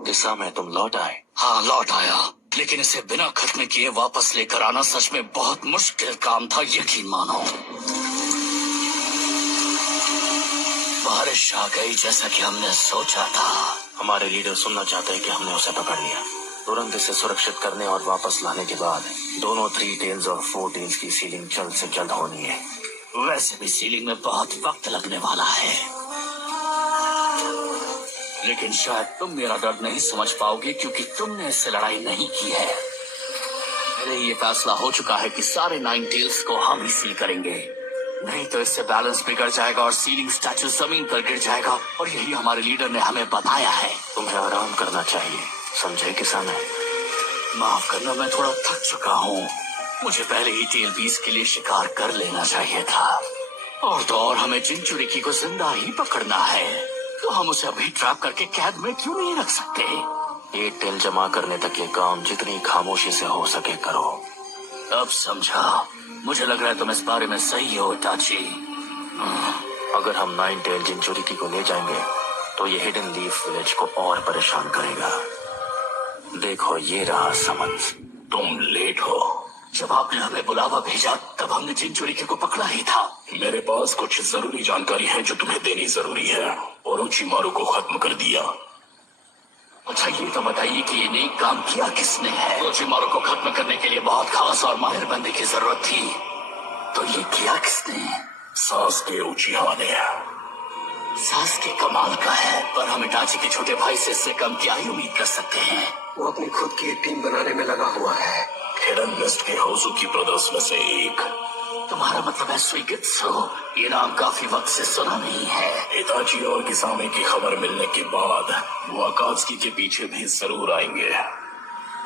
किस्सा में तुम लौट आए? हाँ, लौट आया, लेकिन इसे बिना खत्म किए वापस लेकर आना सच में बहुत मुश्किल काम था, यकीन मानो। बारिश आ गई जैसा कि हमने सोचा था। हमारे लीडर सुनना चाहते हैं कि हमने उसे पकड़ लिया। तुरंत इसे सुरक्षित करने और वापस लाने के बाद दोनों 3 टेल्स और 4 टेल्स की सीलिंग जल्द से जल्द होनी है। वैसे भी सीलिंग में बहुत वक्त लगने वाला है, लेकिन शायद तुम मेरा दर्द नहीं समझ पाओगे क्योंकि तुमने इससे लड़ाई नहीं की है। मेरे ये फैसला हो चुका है कि सारे 9 टेल्स को हम ही सील करेंगे, नहीं तो इससे बैलेंस बिगड़ जाएगा और सीलिंग स्टैचू जमीन पर गिर जाएगा। और यही हमारे लीडर ने हमें बताया है। तुम्हें आराम करना चाहिए, समझे किसान? माफ करना, मैं थोड़ा थक चुका हूँ। मुझे पहले ही टेल पीस के लिए शिकार कर लेना चाहिए था। और तो और हमें जिंचुरिकी को जिंदा ही पकड़ना है, तो हम उसे अभी ट्रैप करके कैद में क्यों नहीं रख सकते? 8 टेल जमा करने तक ये काम जितनी खामोशी से हो सके करो। अब समझा। मुझे लग रहा है तुम इस बारे में सही हो, इताची। अगर हम 9 टेल जिंचुरिकी को ले जाएंगे तो ये हिडन लीफ विलेज को और परेशान करेगा। देखो, ये रहा समन्स। तुम लेट हो। जब आपने हमें बुलावा भेजा तब हमने जिंचुरिकी को पकड़ा ही था। मेरे पास कुछ जरूरी जानकारी है जो तुम्हें देनी जरूरी है। ओरोचिमारू को खत्म कर दिया। अच्छा, ये तो बताइए कि ये नेक काम किया किसने है? ओरोचिमारू को खत्म करने के लिए बहुत खास और माहिर बंदे की जरूरत थी, तो ये किया किसने? सासुके उचिहा ने। सासुके कमाल का है, पर हम इटाची के छोटे भाई से इससे कम क्या ही उम्मीद कर सकते हैं? वो अपनी खुद की एक टीम बनाने में लगा हुआ है। हिडन लिस्ट के होजुकी ब्रदर्स में से एक। तुम्हारा मतलब है सुइगेत्सु? ये नाम काफी वक्त से सुना नहीं है। इताची और किसामे की खबर मिलने के बाद वो अकात्सुकी के पीछे भी जरूर आएंगे।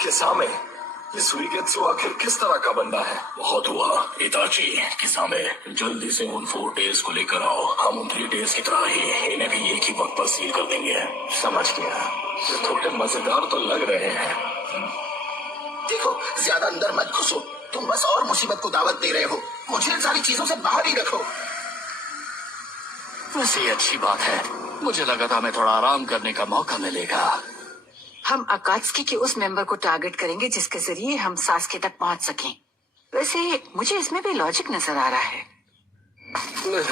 किसामे? ये सुइगेत्सु आखिर किस तरह का बंदा है? बहुत हुआ। इताची, किसामे, जल्दी से उन 4 टेल्स को लेकर आओ। हम उन 3 टेल्स की तरह ही इन्हें भी एक ही वक्त पर सील कर देंगे। समझ गया। ये थोड़े मजेदार तो लग रहे हैं। देखो, ज्यादा अंदर मत घुसो। तुम बस और मुसीबत को दावत दे रहे हो। मुझे इन सारी चीजों से बाहर ही रखो। वैसे ये अच्छी बात है। मुझे लगा था हमें थोड़ा आराम करने का मौका मिलेगा। हम अकात्सुकी के उस मेंबर को टारगेट करेंगे जिसके जरिए हम सासुके तक पहुंच सकें। वैसे मुझे इसमें भी लॉजिक नजर आ रहा है।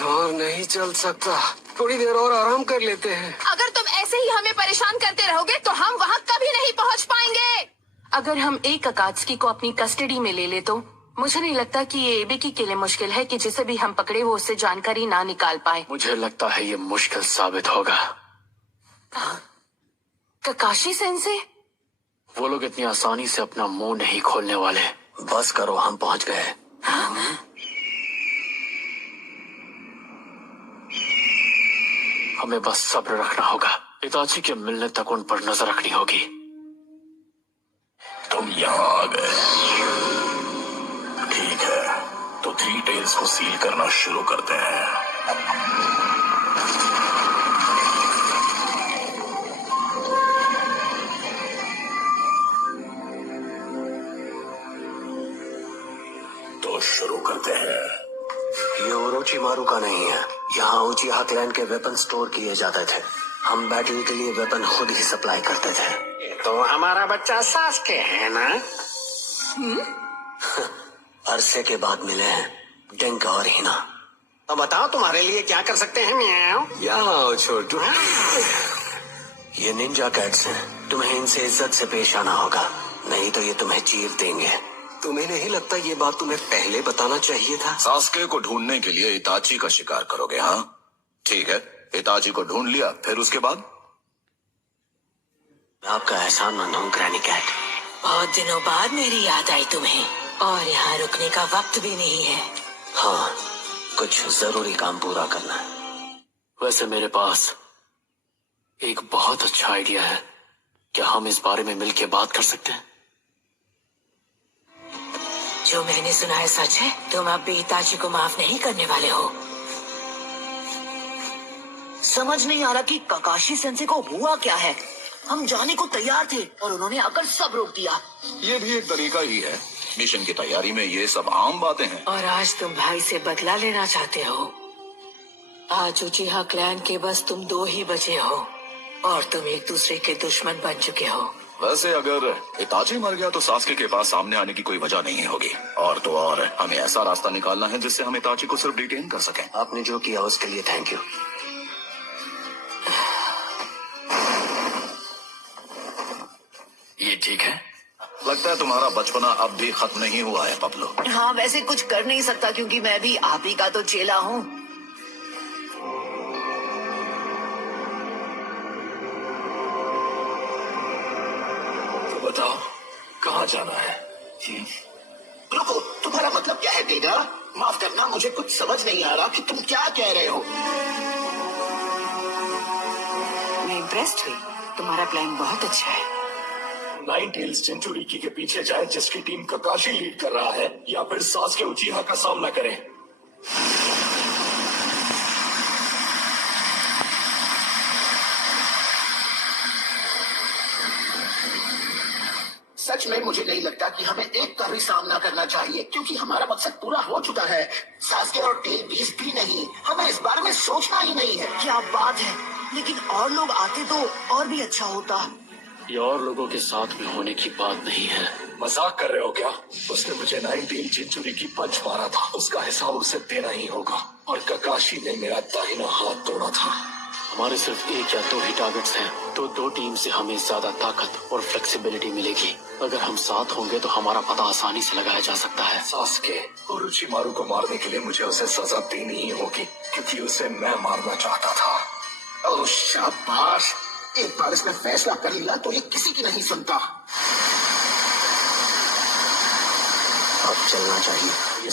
और नहीं चल सकता। थोड़ी देर और आराम कर लेते हैं। अगर तुम ऐसे ही हमें परेशान करते रहोगे तो हम वहाँ कभी नहीं पहुँच पाएंगे। अगर हम एक अकात्सुकी को अपनी कस्टडी में ले ले तो मुझे नहीं लगता कि ये एबीकी के लिए मुश्किल है कि जिसे भी हम पकड़े वो उससे जानकारी ना निकाल पाए। मुझे लगता है ये मुश्किल साबित होगा। ककाशी सेंसे? वो लोग इतनी आसानी से अपना मुंह नहीं खोलने वाले। बस करो, हम पहुंच गए। हमें बस सब्र रखना होगा। इताची के मिलने तक उन पर नजर रखनी होगी। तुम यहाँ आ गए, ठीक है, तो 3 टेल्स को सील करना शुरू करते हैं। तो शुरू करते हैं। ये ओरोचिमारू का नहीं है। यहाँ उचिहा क्लैन के वेपन स्टोर किए जाते थे। हम बैटल के लिए वेपन खुद ही सप्लाई करते थे। तो हमारा बच्चा सासुके है ना? अरसे के बाद मिले हैं डेंका और हिना। तो बताओ तुम्हारे लिए क्या कर सकते हैं? म्याऊ। यहाँ आओ छोटू। ये निंजा कैट्स हैं। तुम्हें इनसे इज्जत से पेश आना होगा, नहीं तो ये तुम्हें चीर देंगे। तुम्हें नहीं लगता ये बात तुम्हें पहले बताना चाहिए था? सासुके को ढूंढने के लिए इताची का शिकार करोगे? हाँ, ठीक है, इताची को ढूंढ लिया, फिर उसके बाद? मैं आपका एहसानमंद हूँ ग्रैनी कैट। बहुत दिनों बाद मेरी याद आई तुम्हें, और यहाँ रुकने का वक्त भी नहीं है। हाँ, कुछ जरूरी काम पूरा करना है। वैसे मेरे पास एक बहुत अच्छा आइडिया है। क्या हम इस बारे में मिलकर बात कर सकते हैं? जो मैंने सुना है सच है? तुम अब भी इताची को माफ नहीं करने वाले हो? समझ नहीं आ रहा कि ककाशी सेंसे को हुआ क्या है। हम जाने को तैयार थे और उन्होंने आकर सब रोक दिया। ये भी एक तरीका ही है। मिशन की तैयारी में ये सब आम बातें हैं। और आज तुम भाई से बदला लेना चाहते हो? आज उचिहा क्लैन के बस तुम 2 ही बचे हो। और तुम एक दूसरे के दुश्मन बन चुके हो। वैसे अगर इताची मर गया तो सास्के के पास सामने आने की कोई वजह नहीं होगी। और तो और हमें ऐसा रास्ता निकालना है जिससे हम इताची को सिर्फ डिटेन कर सकें। आपने जो किया उसके लिए थैंक यू। ये ठीक है? लगता है तुम्हारा बचपना अब भी खत्म नहीं हुआ है पब्लो। हाँ, वैसे कुछ कर नहीं सकता क्योंकि मैं भी आप ही का तो चेला हूँ। तो बताओ कहाँ जाना है? रुको, तुम्हारा मतलब क्या है डेगा? माफ करना, मुझे कुछ समझ नहीं आ रहा कि तुम क्या कह रहे हो। मैं इम्प्रेस्ड हुई। तुम्हारा प्लान बहुत अच्छा है। नाइन टेल्स जिंचुरिकी के पीछे जाए जिसकी टीम ककाशी लीड कर रहा है, या फिर सास्के उचिहा का सामना करें? सच में मुझे नहीं लगता कि हमें एक का भी सामना करना चाहिए, क्योंकि हमारा मकसद पूरा हो चुका है। सास्के और टेल 20 भी नहीं, हमें इस बारे में सोचना ही नहीं है। क्या बात है, लेकिन और लोग आते तो और भी अच्छा होता। ये और लोगों के साथ में होने की बात नहीं है। मजाक कर रहे हो क्या? उसने मुझे 19 जिंचुरिकी पंच मारा था, उसका हिसाब उसे देना ही होगा। और ककाशी ने मेरा दाहिना हाथ तोड़ा था। हमारे सिर्फ 1 या 2 ही टारगेट्स हैं, तो 2 टीम से हमें ज्यादा ताकत और फ्लेक्सिबिलिटी मिलेगी। अगर हम साथ होंगे तो हमारा पता आसानी से लगाया जा सकता है। सास्के और उचिमारू को मारने के लिए मुझे उसे सजा देनी ही होगी, क्योंकि उसे मैं मारना चाहता था। ओह शाबाश, एक बार इसमें फैसला कर लिया तो ये किसी की नहीं सुनता। अब चलना चाहिए। ये